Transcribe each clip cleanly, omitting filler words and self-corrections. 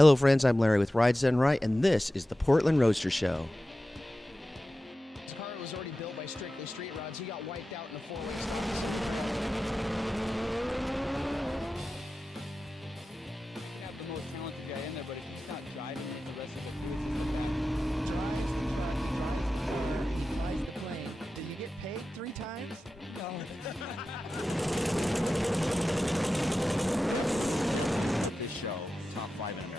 Hello friends, I'm Larry with Rides Done Right, and this is the Portland Roadster Show. His car was already built by Strictly Street Rods. He got wiped out in the four-way stop. You have the most talented guy in there, but if he's not driving it, the rest of the crew is just like Drives the truck, he drives the car, he flies the plane. Did you get paid 3 times? No. this show, top 5 in America.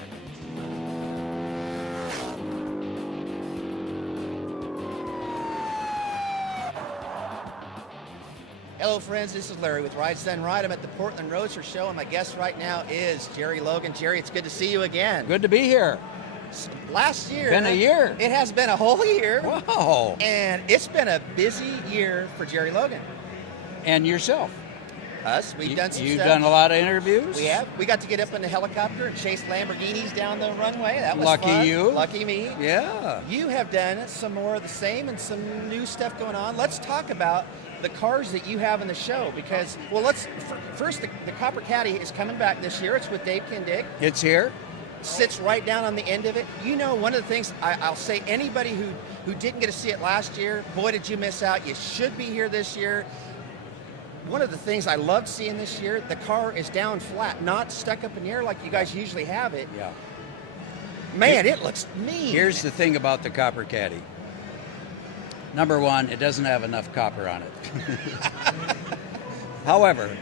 Hello friends, this is Larry with Rides Done Right. I'm at the Portland Roadster Show, and my guest right now is Jerry Logan. Jerry, it's good to see you again. Good to be here. Last year. Been a year. It has been a whole year. Wow. And it's been a busy year for Jerry Logan. And yourself. Us, we've done some You've stuff. done a lot of interviews? We have. We got to get up in the helicopter and chase Lamborghinis down the runway. That was Lucky fun. you. Lucky me. Yeah. You have done some more of the same and some new stuff going on. Let's talk about the cars that you have in the show because, well, first, the Copper Caddy is coming back this year. It's with Dave Kindig. It's here. Sits right down on the end of it. You know, one of the things I'll say, anybody who didn't get to see it last year, boy, did you miss out. You should be here this year. One of the things I loved seeing this year, the car is down flat, not stuck up in the air like you guys usually have it. Yeah. Man, it looks mean. Here's the thing about the Copper Caddy. Number one, it doesn't have enough copper on it. However,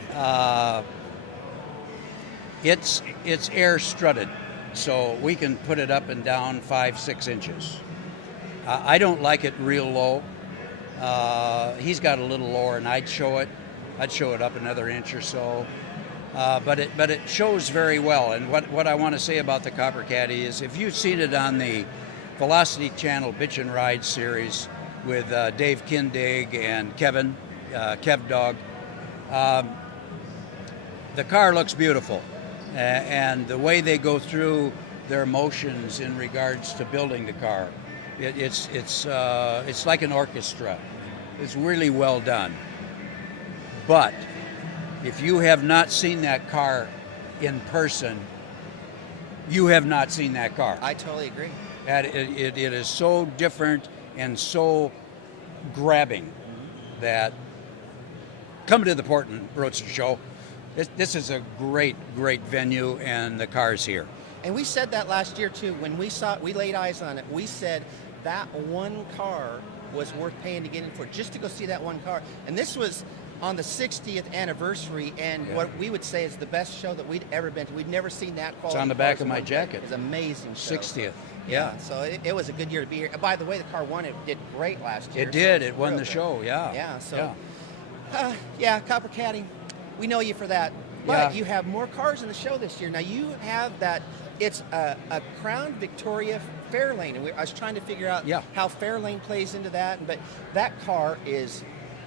it's air strutted, so we can put it up and down 5-6 inches. I don't like it real low. He's got a little lower, and I'd show it up another inch or so. But it shows very well. And what I want to say about the Copper Caddy is, if you've seen it on the Velocity Channel Bitch and Ride series with Dave Kindig and Kevin, Kev Dog, the car looks beautiful. And the way they go through their motions in regards to building the car, it's like an orchestra. It's really well done. But if you have not seen that car in person, you have not seen that car. I totally agree. And it is so different and so grabbing that come to the Portland Roadster Show. This is a great venue, and the car's here. And we said that last year too. When we laid eyes on it, we said that one car was worth paying to get in for, just to go see that one car. And this was on the 60th anniversary, and what we would say is the best show that we'd ever been to. We'd never seen that quality. It's on the back of my jacket. It was an amazing show. 60th. Yeah. So it was a good year to be here. By the way, the car won. It did great last year. It did. So It won the good. show. Yeah. Yeah. So, yeah. Copper Caddy, we know you for that. But you have more cars in the show this year. Now you have that. It's a Crown Victoria Fairlane, and I was trying to figure out how Fairlane plays into that. But that car is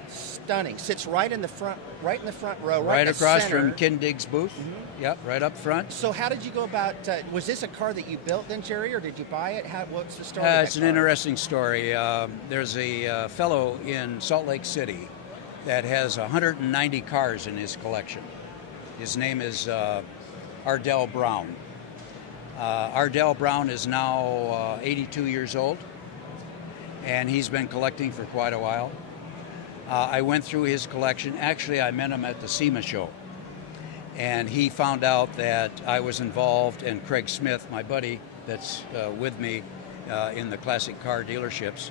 stunning. Sits right in the front row, right in the across center. from Kindig's booth. Mm-hmm. Yep, right up front. So how did you go about? Was this a car that you built then, Jerry, or did you buy it? What's the story? It's an interesting story. There's a fellow in Salt Lake City that has 190 cars in his collection. His name is Ardell Brown. Ardell Brown is now 82 years old, and he's been collecting for quite a while. I went through his collection. Actually, I met him at the SEMA show, and he found out that I was involved, and Craig Smith, my buddy that's with me in the classic car dealerships,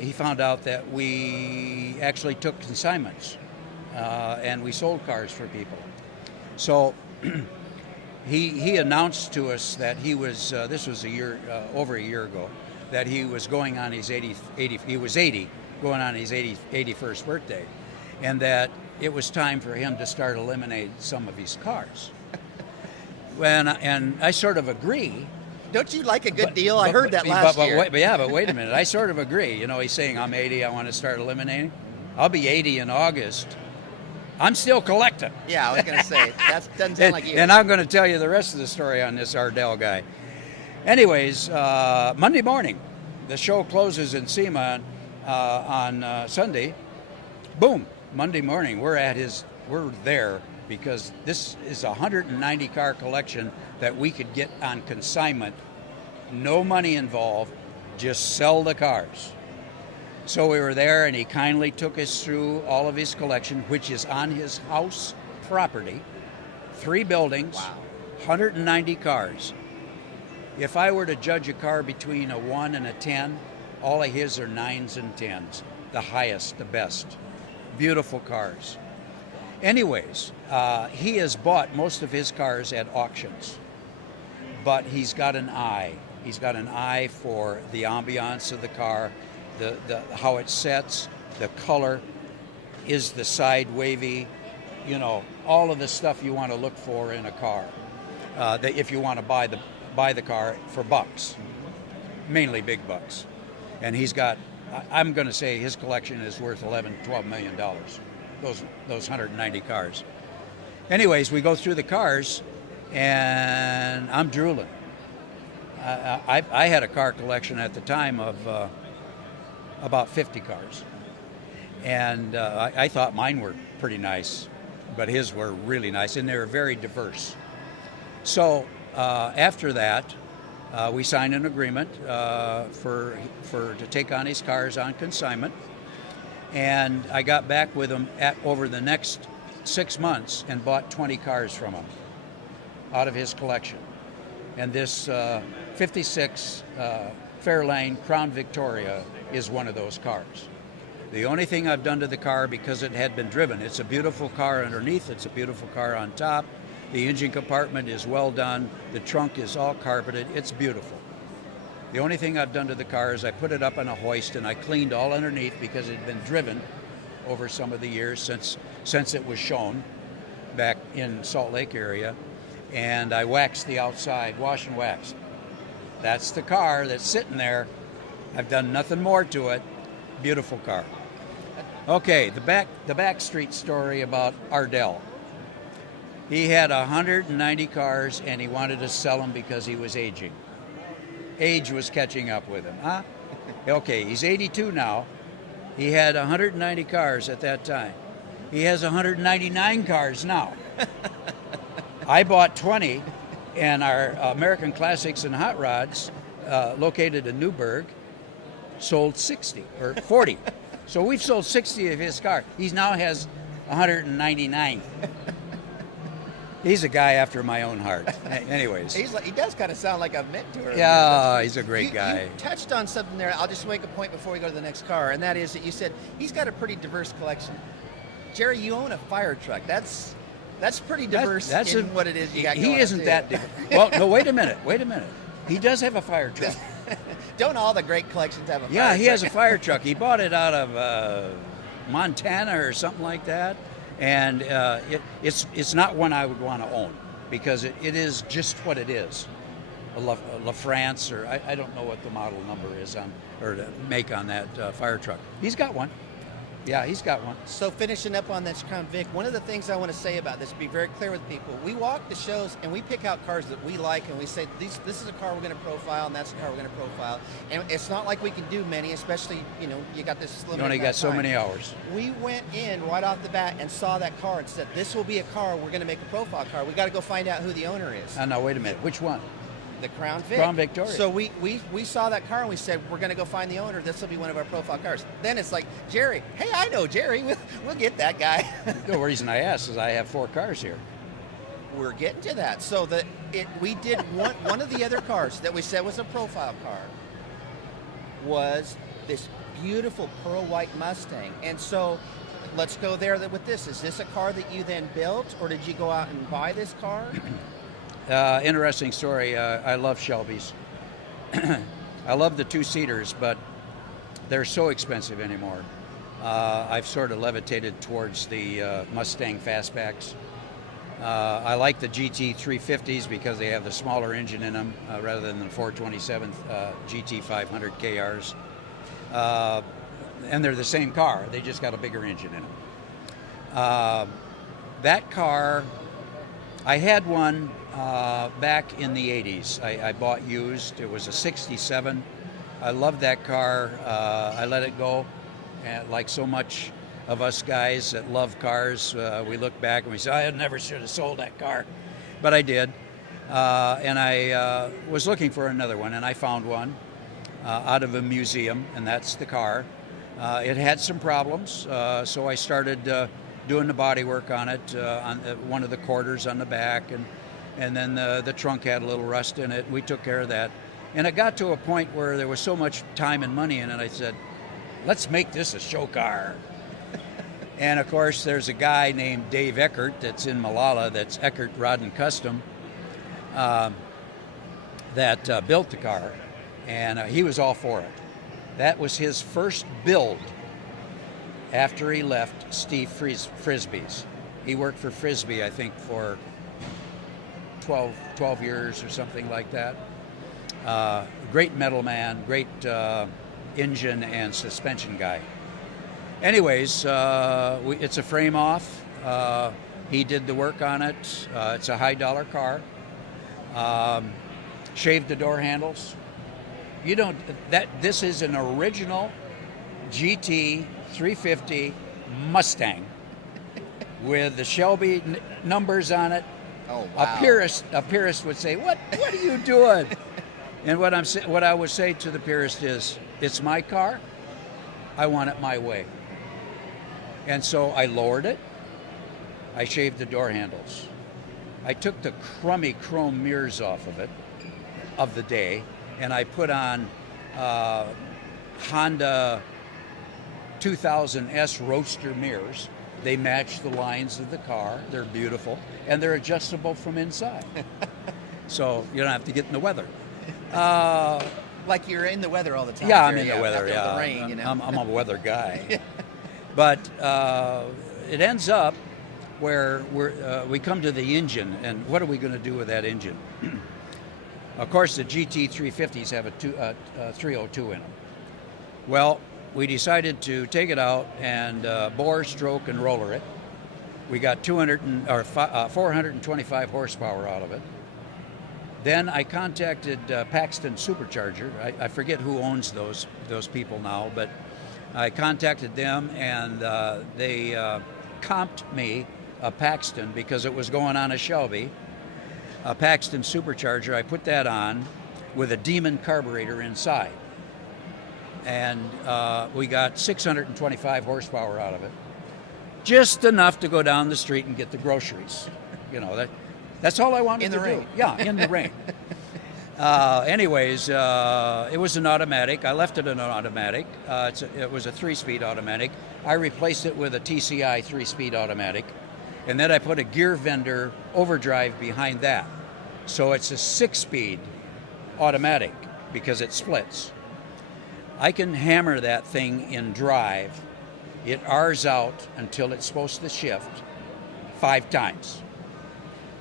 he found out that we actually took consignments, and we sold cars for people. So he announced to us that he was, this was over a year ago, that he was going on his 80, going on his 81st birthday, and that it was time for him to start eliminating some of his cars. And I sort of agree. Don't you like a good deal? I heard that last year. But wait a minute. I sort of agree. You know, he's saying, I'm 80, I want to start eliminating. I'll be 80 in August. I'm still collecting. Yeah, I was going to say, that doesn't sound like you. And I'm going to tell you the rest of the story on this Ardell guy. Anyways, Monday morning, the show closes in SEMA on Sunday. Boom, Monday morning, we're there because this is a 190 car collection that we could get on consignment, no money involved, just sell the cars. So we were there, and he kindly took us through all of his collection, which is on his house property, 3 buildings, 190 cars. If I were to judge a car between a 1 and a 10, all of his are 9s and 10s, the highest, the best. Beautiful cars. Anyways, he has bought most of his cars at auctions, but he's got an eye. He's got an eye for the ambiance of the car, the how it sets, the color, is the side wavy, you know, all of the stuff you want to look for in a car. That if you want to buy the car for bucks, mainly big bucks. And he's got, I'm going to say his collection is worth $11-12 million, those 190 cars. Anyways, we go through the cars, and I'm drooling. I had a car collection at the time of about 50 cars. And I thought mine were pretty nice, but his were really nice, and they were very diverse. So after that, we signed an agreement to take on his cars on consignment, and I got back with him over the next 6 months and bought 20 cars from him out of his collection. And this 56 Fairlane Crown Victoria is one of those cars. The only thing I've done to the car, because it had been driven, it's a beautiful car underneath, it's a beautiful car on top. The engine compartment is well done. The trunk is all carpeted. It's beautiful. The only thing I've done to the car is I put it up on a hoist and I cleaned all underneath because it had been driven over some of the years since it was shown back in Salt Lake area. And I waxed the outside, wash and wax. That's the car that's sitting there. I've done nothing more to it. Beautiful car. Okay, the back street story about Ardell. He had 190 cars, and he wanted to sell them because he was aging. Age was catching up with him, huh? Okay, he's 82 now. He had 190 cars at that time. He has 199 cars now. I bought 20, and our American Classics and Hot Rods, located in Newburgh, sold 60 or 40. So we've sold 60 of his cars. He now has 199. He's a guy after my own heart. Anyways. He does kind of sound like a mentor. Yeah, he's a great guy. You touched on something there. I'll just make a point before we go to the next car, and that is that you said he's got a pretty diverse collection. Jerry, you own a fire truck. That's pretty diverse in what it is you got going on. He isn't that diverse. Well, no, wait a minute. He does have a fire truck. Don't all the great collections have a fire truck? Yeah, he has a fire truck. He bought it out of Montana or something like that. And it's not one I would want to own because it is just what it is. A La France, or I don't know what the model number is on, or to make on that fire truck. He's got one. Yeah, he's got one. So finishing up on this Crown Vic, one of the things I want to say about this, be very clear with people, we walk the shows and we pick out cars that we like and we say, this is a car we're going to profile and that's a car we're going to profile. And it's not like we can do many, especially, you got this limited You only got so many hours. We went in right off the bat and saw that car and said, this will be a car, we're going to make a profile car. We got to go find out who the owner is. Now, wait a minute. Which one? The Crown Vic. Crown Victoria. So we saw that car and we said, we're going to go find the owner. This will be one of our profile cars. Then it's like, Jerry, hey, I know Jerry. We'll get that guy. The reason I asked is I have 4 cars here. We're getting to that. So we did one of the other cars that we said was a profile car was this beautiful pearl white Mustang. And so let's go there with this. Is this a car that you then built, or did you go out and buy this car? Interesting story. I love Shelbys. I love the 2-seaters, but they're so expensive anymore. I've sort of levitated towards the Mustang fastbacks. I like the GT 350s because they have the smaller engine in them rather than the 427 GT 500 KRs. And they're the same car. They just got a bigger engine in them. That car, I had one back in the 80s. I bought used. It was a 67. I loved that car. I let it go, like so much of us guys that love cars, we look back and we say, I never should have sold that car. But I did. And I was looking for another one, and I found one out of a museum, and that's the car. It had some problems, so I started doing the body work on it, on one of the quarters on the back, and then the trunk had a little rust in it. We took care of that. And it got to a point where there was so much time and money in it, I said, let's make this a show car. And of course, there's a guy named Dave Eckert that's in Malala, that's Eckert Rod and Custom, that built the car, and he was all for it. That was his first build after he left Steve Frisbee's. He worked for Frisbee, I think, for 12 years or something like that. Great metal man, great engine and suspension guy. Anyways, it's a frame off. He did the work on it. It's a high dollar car. Shaved the door handles. This is an original GT 350 Mustang with the Shelby numbers on it. Oh, wow. A purist would say, "What are you doing?" And what I would say to the purist is, "It's my car. I want it my way." And so I lowered it. I shaved the door handles. I took the crummy chrome mirrors off of it, of the day, and I put on Honda 2000S Roadster mirrors. They match the lines of the car. They're beautiful, and they're adjustable from inside. So you don't have to get in the weather. Like you're in the weather all the time. Yeah, I'm Jerry, in the weather. after Yeah, the rain, you know? I'm a weather guy. But it ends up where we come to the engine, and what are we going to do with that engine? Of course, the GT 350s have a 302 in them. Well, we decided to take it out and bore, stroke, and roller it. We got 425 horsepower out of it. Then I contacted Paxton Supercharger. I forget who owns those people now, but I contacted them, and they comped me a Paxton because it was going on a Shelby. A Paxton Supercharger. I put that on with a Demon carburetor inside, and we got 625 horsepower out of it, just enough to go down the street and get the groceries. You know, that's all I wanted in to the rain. do. Yeah, in the rain. Anyways, it was an automatic. I left it an automatic. It was a 3-speed automatic. I replaced it with a TCI 3-speed automatic, and then I put a gear vendor overdrive behind that. So it's a 6-speed automatic because it splits. I can hammer that thing in drive. It R's out until it's supposed to shift 5 times.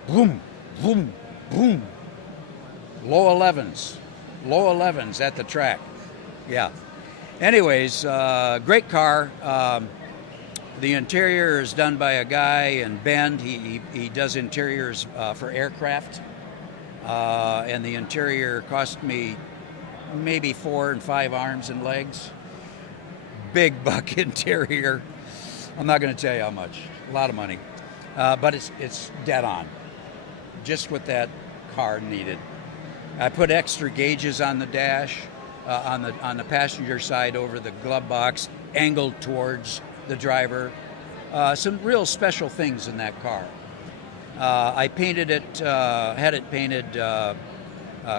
Boom, boom, boom. Low 11s at the track. Yeah. Anyways, great car. The interior is done by a guy in Bend. He does interiors for aircraft. And the interior cost me maybe 4 and 5 arms and legs. Big buck interior. I'm not going to tell you how much. A lot of money. But it's dead on. Just what that car needed. I put extra gauges on the dash, on the passenger side over the glove box, angled towards the driver. Some real special things in that car. I painted it, had it painted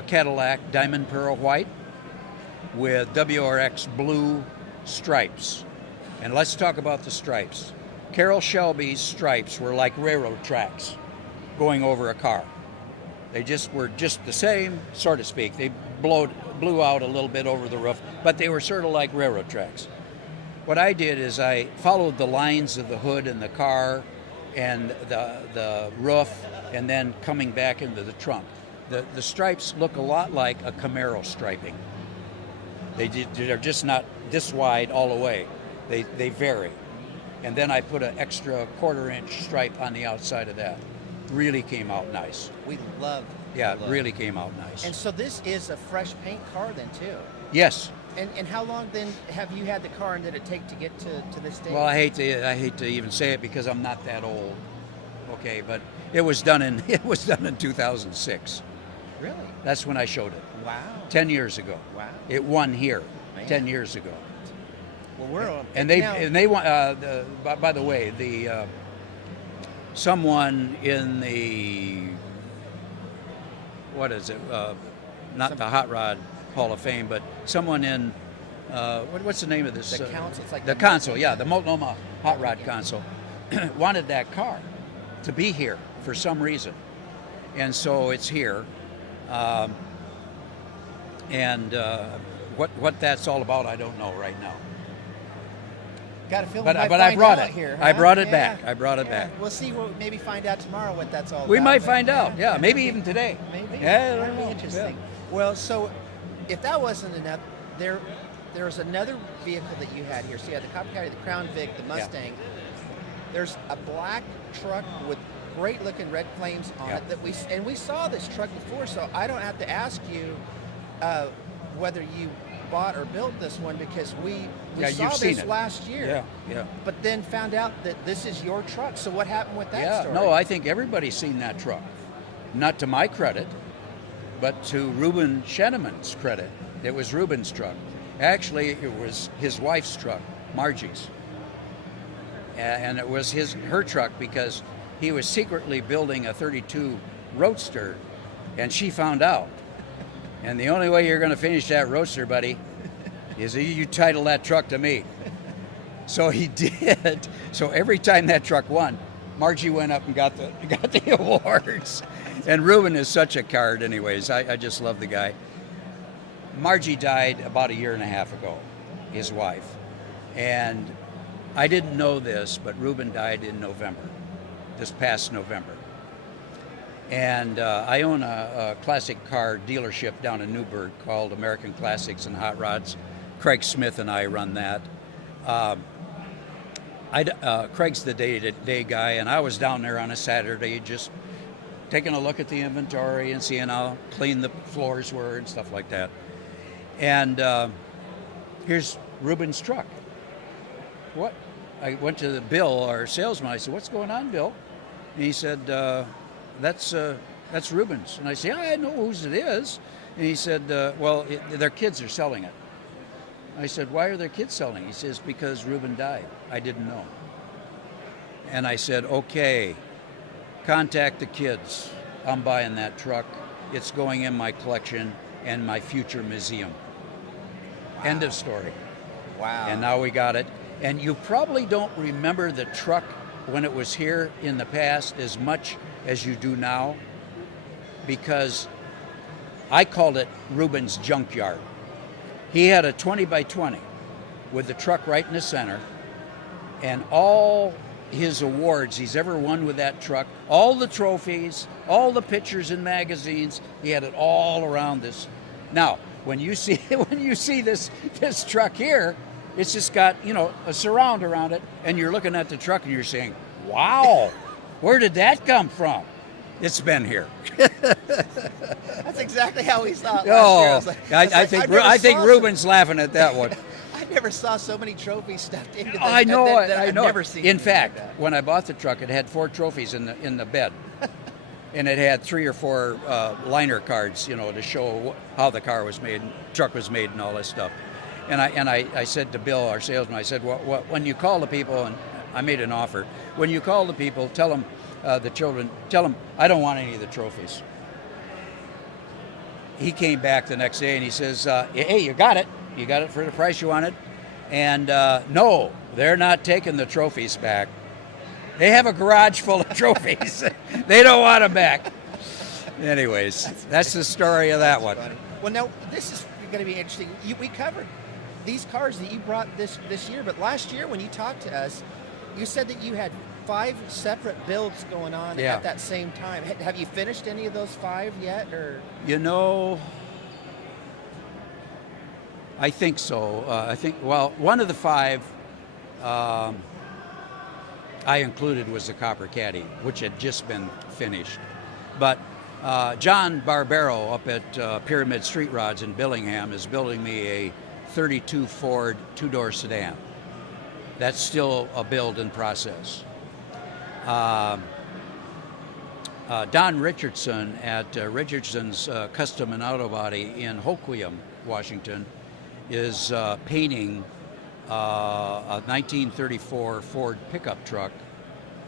Cadillac Diamond Pearl White with WRX blue stripes. And let's talk about the stripes. Carroll Shelby's stripes were like railroad tracks going over a car. They were just the same, so to speak. They blew out a little bit over the roof, but they were sort of like railroad tracks. What I did is I followed the lines of the hood and the car and the roof, and then coming back into the trunk. The stripes look a lot like a Camaro striping. They're just not this wide all the way. They vary. And then I put an extra 1/4-inch stripe on the outside of that. Really came out nice. We love. Yeah, it really came out nice. And so this is a fresh paint car then too. Yes, And how long then have you had the car, and did it take to get to this day? Well, I hate to even say it because I'm not that old. Okay, but it was done in 2006. Really? That's when I showed it. Wow. 10 years ago. Wow. It won here. Man. 10 years ago. Well, we're and they want. By the way, the someone in the what is it? Not the Hot Rod Hall of Fame, but someone in what's the name of this? The council. It's like the council. Yeah, the Multnomah Hot Rod Council wanted that car to be here for some reason, and so it's here. What that's all about, I don't know right now. Got a feeling But might I find brought out it. here. I huh? brought it Yeah. back. I brought it back. We'll see. We'll maybe find out tomorrow what that's all about. We might but find out. Yeah, maybe even today. Maybe. Yeah, I That'd don't be know. interesting. Yeah. Well, so if that wasn't enough, there was another vehicle that you had here. So you had the Copper Caddy, the Crown Vic, the Mustang. There's a black truck with great looking red flames on it that we saw this truck before. So I don't have to ask you whether you bought or built this one, because we saw you've seen this it last year. Yeah. But then found out that this is your truck. So what happened with that story? No, I think everybody's seen that truck. Not to my credit, but to Reuben Sheneman's credit. It was Reuben's truck. Actually, it was his wife's truck, Margie's. And it was her truck because he was secretly building a 32 Roadster, and she found out. And the only way you're going to finish that Roadster, buddy, is you title that truck to me. So he did. So every time that truck won, Margie went up and got the awards. And Reuben is such a card anyways. I just love the guy. Margie died about a year and a half ago, his wife. And I didn't know this, but Reuben died in November, this past November. And I own a classic car dealership down in Newburgh called American Classics and Hot Rods. Craig Smith and I run that. Craig's the day-to-day guy, and I was down there on a Saturday just taking a look at the inventory and seeing how clean the floors were and stuff like that. And here's Reuben's truck. What? I went to the Bill, our salesman. I said, "What's going on, Bill?" And he said, That's Reuben's." And I said, "I know whose it is." And he said, "Well, their kids are selling it." I said, "Why are their kids selling?" He says, "Because Reuben died." I didn't know. And I said, "Okay, contact the kids. I'm buying that truck. It's going in my collection and my future museum." Wow. End of story. Wow. And now we got it. And you probably don't remember the truck when it was here in the past as much as you do now, because I called it Reuben's junkyard. He had a 20 by 20 with the truck right in the center, and all his awards he's ever won with that truck, all the trophies, all the pictures in magazines, he had it all around this. Now, when you see this truck here, it's just got, a surround around it, and you're looking at the truck and you're saying, "Wow, where did that come from?" It's been here. That's exactly how we saw it last year. I think Reuben's laughing at that one. I never saw so many trophies stuffed into this. I know it. I've never seen. In fact, when I bought the truck, it had 4 trophies in the bed, and it had 3 or 4 liner cards, to show how the car was made, truck was made, and all this stuff. And I said to Bill, our salesman, I said, well, when you call the people, and I made an offer, when you call the people, tell them, the children, tell them I don't want any of the trophies. He came back the next day and he says, "Hey, you got it for the price you wanted." And no, they're not taking the trophies back. They have a garage full of trophies. They don't want them back. Anyways, that's the story of that one. Funny. Well, now this is going to be interesting. We covered these cars that you brought this year, but last year when you talked to us, you said that you had 5 separate builds going on at that same time. Have you finished any of those 5 yet, or? I think so. One of the 5 I included was the Copper Caddy, which had just been finished. But John Barbero up at Pyramid Street Rods in Billingham is building me a 32 Ford two-door sedan. That's still a build in process. Don Richardson at Richardson's Custom and Auto Body in Hoquiam, Washington, is painting a 1934 Ford pickup truck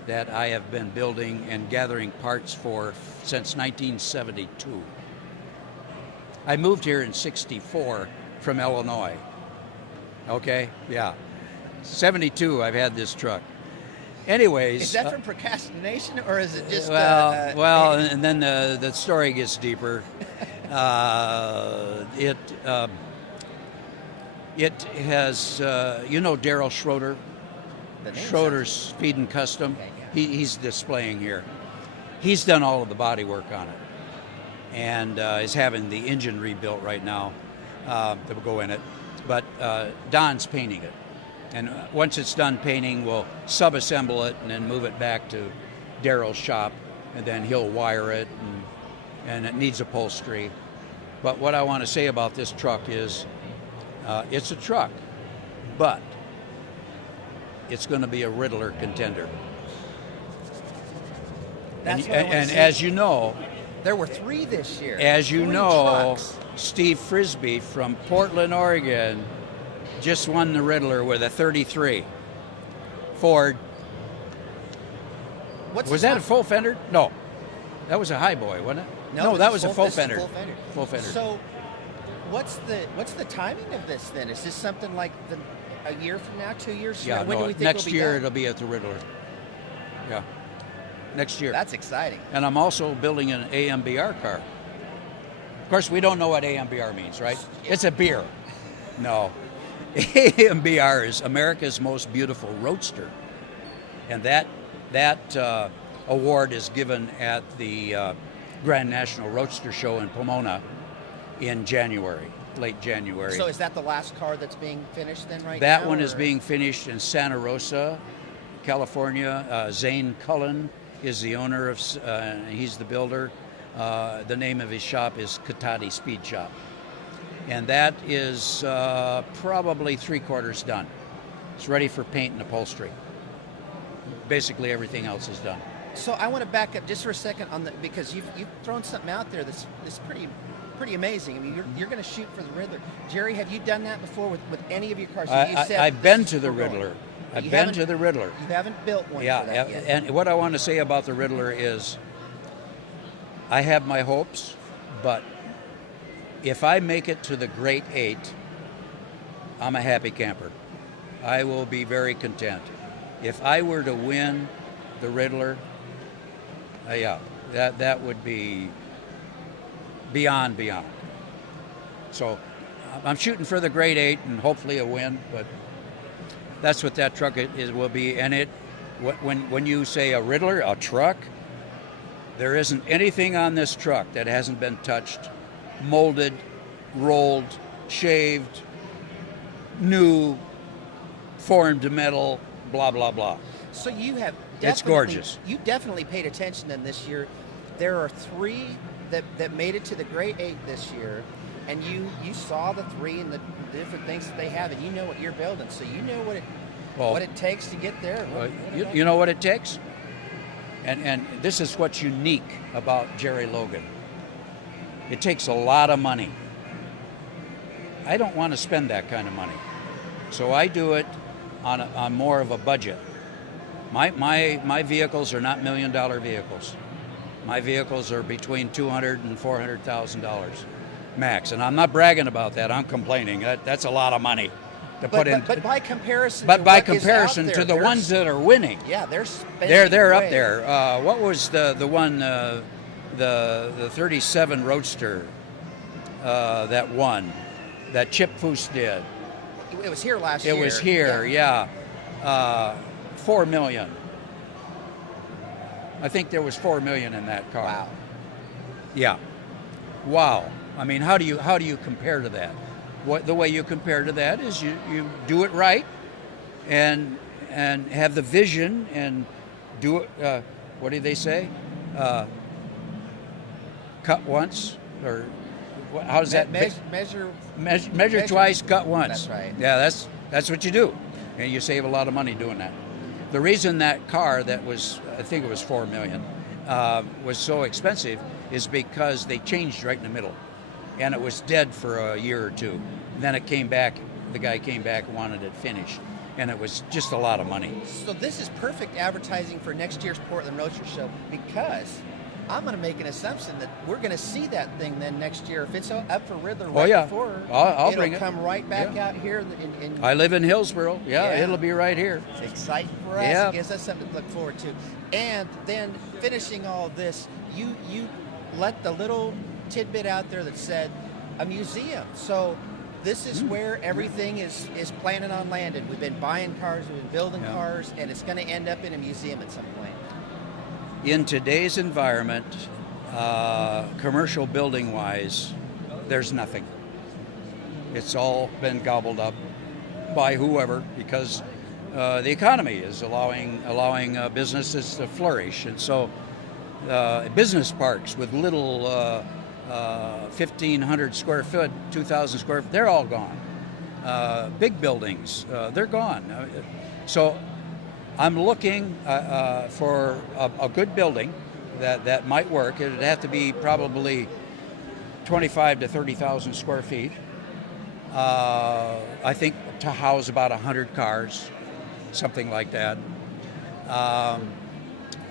that I have been building and gathering parts for since 1972. I moved here in 64 from Illinois. Okay, yeah. 72, I've had this truck. Anyways. Is that from procrastination, or is it just... well, and then the story gets deeper. It has, you know Daryl Schroeder? Schroeder's Speed and Custom. Okay, yeah. He's displaying here. He's done all of the body work on it, and is having the engine rebuilt right now that will go in it. But Don's painting it, and once it's done painting, we'll sub-assemble it and then move it back to Daryl's shop, and then he'll wire it, and it needs upholstery. But what I want to say about this truck is, it's a truck, but it's going to be a Ridler contender. That's and as you know, there were 3 this year. As you 3 know, trucks. Steve Frisbee from Portland, Oregon, just won the Ridler with a 33 Ford. Was that a full fender? No, that was a high boy, wasn't it? No, that was a full fender. Full fender. So, what's the timing of this then? Is this something like a year from now, 2 years from now? When do we think next it'll be year done? it'll be at the Ridler. Yeah, next year. That's exciting. And I'm also building an AMBR car. Of course, we don't know what AMBR means, right? It's a beer. No. AMBR is America's Most Beautiful Roadster. And that award is given at the Grand National Roadster Show in Pomona in January, late January. So is that the last car that's being finished then right now? That one is being finished in Santa Rosa, California. Zane Cullen is the owner of, he's the builder. The name of his shop is Katati Speed Shop. And that is probably 3/4 done. It's ready for paint and upholstery. Basically everything else is done. So I want to back up just for a second on because you've thrown something out there that's pretty amazing. I mean, you're going to shoot for the Ridler. Jerry, have you done that before with any of your cars? I've been to the Ridler. I've been to the Ridler. You haven't built one for that yet. And what I want to say about the Ridler is I have my hopes, but if I make it to the Great 8, I'm a happy camper. I will be very content. If I were to win the Ridler, that would be beyond. So I'm shooting for the Great 8 and hopefully a win, but that's what that truck will be. And when you say a Ridler, a truck, there isn't anything on this truck that hasn't been touched, molded, rolled, shaved, new, formed to metal, blah, blah, blah. So you have it's gorgeous. You definitely paid attention then this year. There are 3 that made it to the Great 8 this year, and you saw the 3 and the different things that they have, and you know what you're building, so you know what it takes to get there. You know what it takes? And this is what's unique about Jerry Logan. It takes a lot of money. I don't want to spend that kind of money, so I do it on more of a budget. My vehicles are not $1 million vehicles. My vehicles are between $200,000 and $400,000 max, and I'm not bragging about that. I'm complaining. That's a lot of money to put in. But by comparison, to the ones that are winning, yeah, they're spending. They're up there. What was the one the 37 Roadster that won? That Chip Foose did. It was here last year. It was here, yeah. $4 million. I think there was $4 million in that car. Wow. Yeah. Wow. I mean, how do you compare to that? The way you compare to that is you do it right, and have the vision and do it. What do they say? Cut once or how does that measure twice, cut once? That's right. Yeah, that's what you do, and you save a lot of money doing that. The reason that car that was, I think it was $4 million, was so expensive is because they changed right in the middle, and it was dead for a year or two. Then it came back. The guy came back and wanted it finished, and it was just a lot of money. So this is perfect advertising for next year's Portland Roadster show, because I'm going to make an assumption that we're going to see that thing then next year. If it's up for Ridler before, I'll bring it. It'll come right back out here. I live in Hillsboro. Yeah, it'll be right here. It's exciting for us. Yeah. It gives us something to look forward to. And then finishing all of this, you let the little tidbit out there that said a museum. So this is where everything is planning on landing. We've been buying cars, we've been building cars, and it's going to end up in a museum at some point. In today's environment, commercial building-wise, there's nothing. It's all been gobbled up by whoever, because the economy is allowing businesses to flourish, and so business parks with little 1,500 square foot, 2,000 square foot, they're all gone. Big buildings, they're gone. So I'm looking for a good building that might work. It would have to be probably 25 to 30,000 square feet. I think to house about 100 cars, something like that.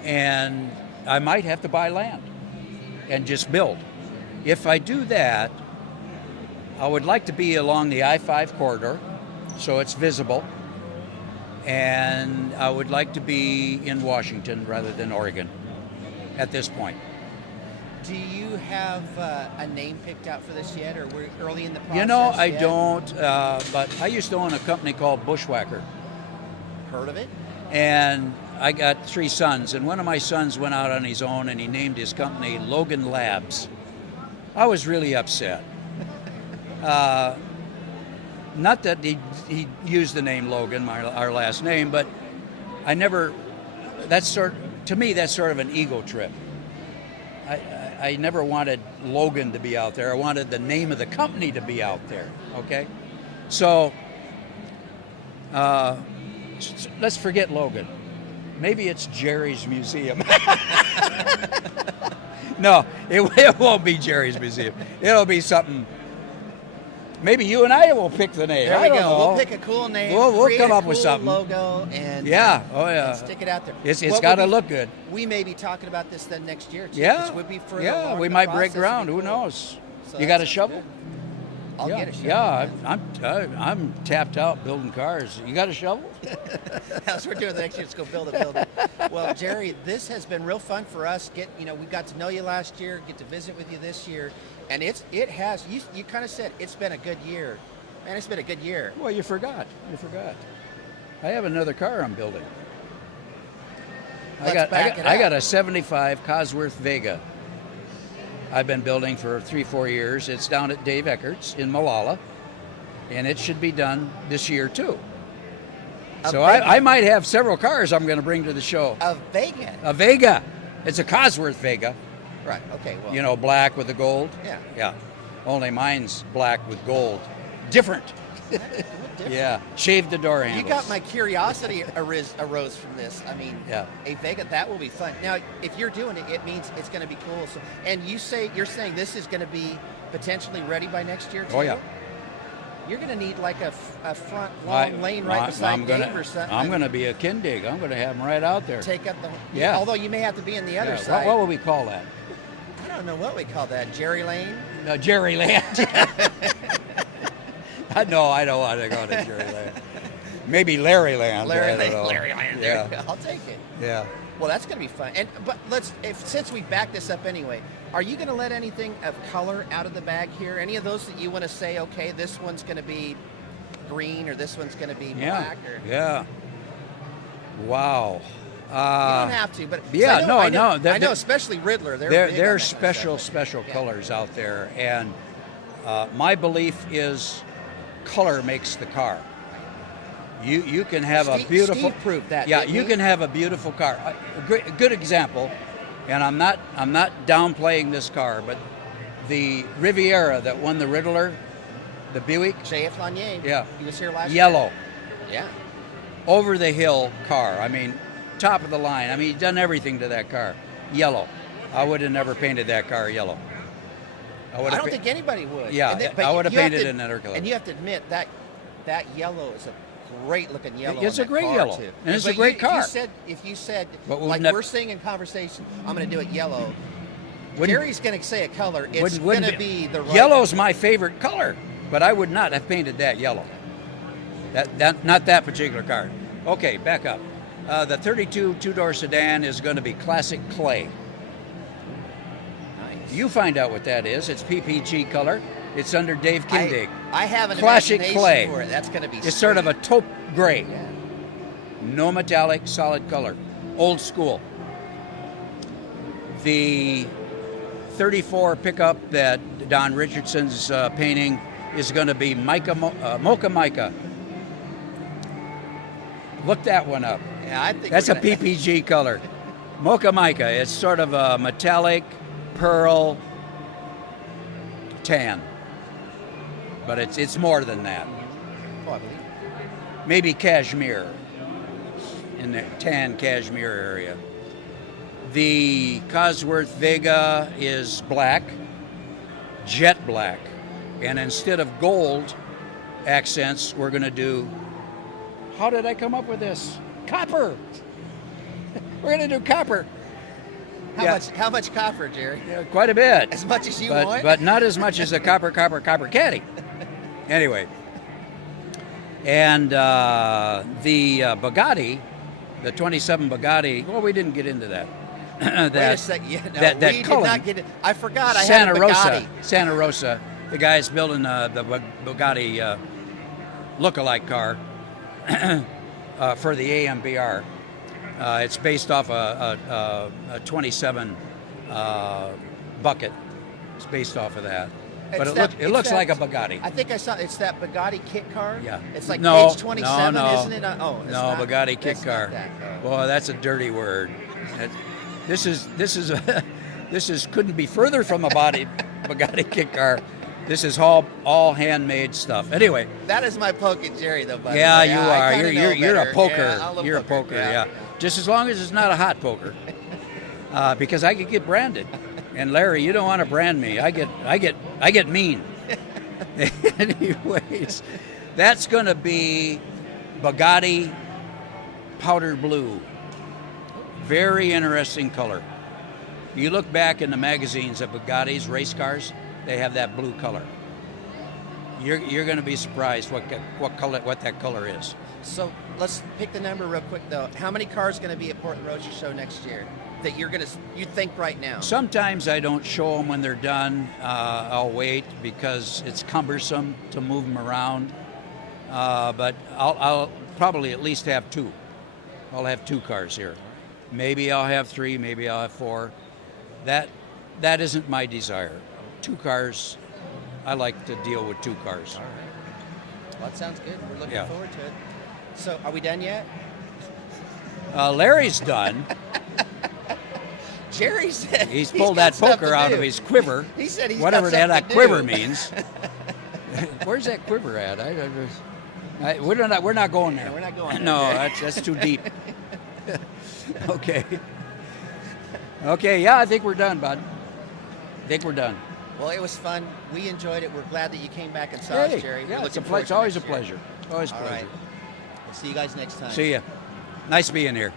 And I might have to buy land and just build. If I do that, I would like to be along the I-5 corridor, so it's visible. And I would like to be in Washington rather than Oregon at this point. Do you have a name picked out for this yet, or we're early in the process? You know, I yet? don't, but I used to own a company called Bushwhacker. Heard of it? And I got 3 sons, and one of my sons went out on his own and he named his company Logan Labs. I was really upset. Not that he used the name Logan, our last name, but I never. To me, that's sort of an ego trip. I never wanted Logan to be out there. I wanted the name of the company to be out there. Okay, so let's forget Logan. Maybe it's Jerry's Museum. No, it won't be Jerry's Museum. It'll be something. Maybe you and I will pick the name. There we I don't go. know. We'll pick a cool name. We'll come up cool with something. Logo and and stick it out there. It's got to look good. We may be talking about this then next year too. Yeah, we'll be further yeah. along We the might process. break ground. It'll Who be cool. knows? So You that got a sounds shovel? good. I'll get a shovel. Yeah, I'm tapped out building cars. You got a shovel? That's what we're doing the next year. Let's go build a building. Well, Jerry, this has been real fun for us. We got to know you last year, get to visit with you this year, and it has. You kind of said it's been a good year. Man, it's been a good year. Well, you forgot. I have another car I'm building. I got a 75 Cosworth Vega. I've been building for 3-4 years. It's down at Dave Eckert's in Molalla, and it should be done this year too. So I might have several cars I'm going to bring to the show. A Vega. A Vega. It's a Cosworth Vega. Right. Okay. Well. You know, black with the gold. Yeah. Yeah. Only mine's black with gold. Different. Different. Yeah. Shaved the door handles. You got my curiosity arose from this. I mean, yeah. A Vega, that will be fun. Now, if you're doing it, it means it's going to be cool. So, and you're saying this is going to be potentially ready by next year too? Oh yeah. You're going to need like a front long lane right beside Dave or something. I'm going to be a Kindig. I'm going to have them right out there. Take up the. Yeah. Although you may have to be in the other side. What would we call that? I don't know what we call that. Jerry Lane. No, Jerry Land. No, I don't want to go to Jerry Land. Maybe Larry Land. Larry Land. Yeah. I'll take it. Yeah. Well, that's going to be fun. But since we back this up anyway, are you going to let anything of color out of the bag here? Any of those that you want to say, okay, this one's going to be green or this one's going to be black? Yeah. Wow. You don't have to, but yeah, I know, especially Ridler. They're special colors out there, and my belief is color makes the car. You can have a beautiful. Steve proved that. Yeah, you can have a beautiful car. A good example, and I'm not downplaying this car, but The Riviera that won the Ridler, the Buick. JF Lanier. Yeah. He was here last Yellow. year. Yeah. Over the hill car. I mean, top of the line. I mean, he's done everything to that car. Yellow. I would have never painted that car yellow. I don't think anybody would. Yeah, I would have painted it in another color. And you have to admit that yellow is a great looking yellow. It's a great car yellow, too. and it's a great car. If you said But like we're saying in conversation, I'm going to do it yellow. Jerry's going to say a color. It's going to be the right. Yellow's my favorite color, but I would not have painted that yellow. Not that particular car. Okay, back up. The 32 two-door sedan is going to be classic clay. Nice. You find out what that is. It's PPG color. It's under Dave Kindig. I have an classic imagination clay. for it. That's going to be. It's sort of a taupe gray. Yeah. No metallic, solid color. Old school. The 34 pickup that Don Richardson's painting is going to be Mocha Mica. Look that one up. Yeah, I think that's a PPG color. Mocha Mica. It's sort of a metallic pearl tan, but it's more than that. Oh, I believe. Maybe cashmere, in the tan cashmere area. The Cosworth Vega is black, jet black, and instead of gold accents, we're going to do. How did I come up with this? Copper. We're going to do copper. How much copper, Jerry? Yeah, quite a bit. As much as you want? But not as much as a Copper Caddy. Anyway. And the Bugatti, the 27 Bugatti, well, we didn't get into that. Wait a second. Yeah, no, that we Cullen, did not get it. I forgot I Santa had a Rosa, Bugatti. Santa Rosa, the guy's building the Bugatti look-alike car for the AMBR. It's based off a 27 bucket. It's based off of that. But it looks like a Bugatti. I think I saw it's that Bugatti kit car. Yeah. It's like no, page 27, no, isn't it? Oh, it's no, not, Bugatti kit that's car. Not that car. Boy, that's a dirty word. This is couldn't be further from a Bugatti kit car. This is all handmade stuff. Anyway, that is my poke at Jerry, though. By yeah, the way. you are. You're a poker. Yeah, you're a poker. Yeah. Just as long as it's not a hot poker, because I could get branded. And Larry, you don't want to brand me. I get mean. Anyways, that's going to be Bugatti powder blue. Very interesting color. You look back in the magazines of Bugattis, race cars, they have that blue color. You're going to be surprised what that color is. So let's pick the number real quick, though. How many cars are going to be at Portland Roadster Show next year that you think right now? Sometimes I don't show them when they're done. I'll wait because it's cumbersome to move them around. But I'll probably at least have two. I'll have two cars here. Maybe I'll have three. Maybe I'll have four. That isn't my desire. Two cars. I like to deal with two cars. All right. Well, that sounds good. We're looking forward to it. So, are we done yet? Larry's done. Jerry said he's pulled that poker out of his quiver. He said he's whatever got that to quiver do. means. Where's that quiver at? We're not going there. No, we're not going there. No, that's too deep. Okay. Okay. Yeah, I think we're done, bud. I think we're done. Well, it was fun. We enjoyed it. We're glad that you came back and saw us, Jerry. Yeah, it's it's always a pleasure. Always a All pleasure. right. We'll see you guys next time. See ya. Nice being here.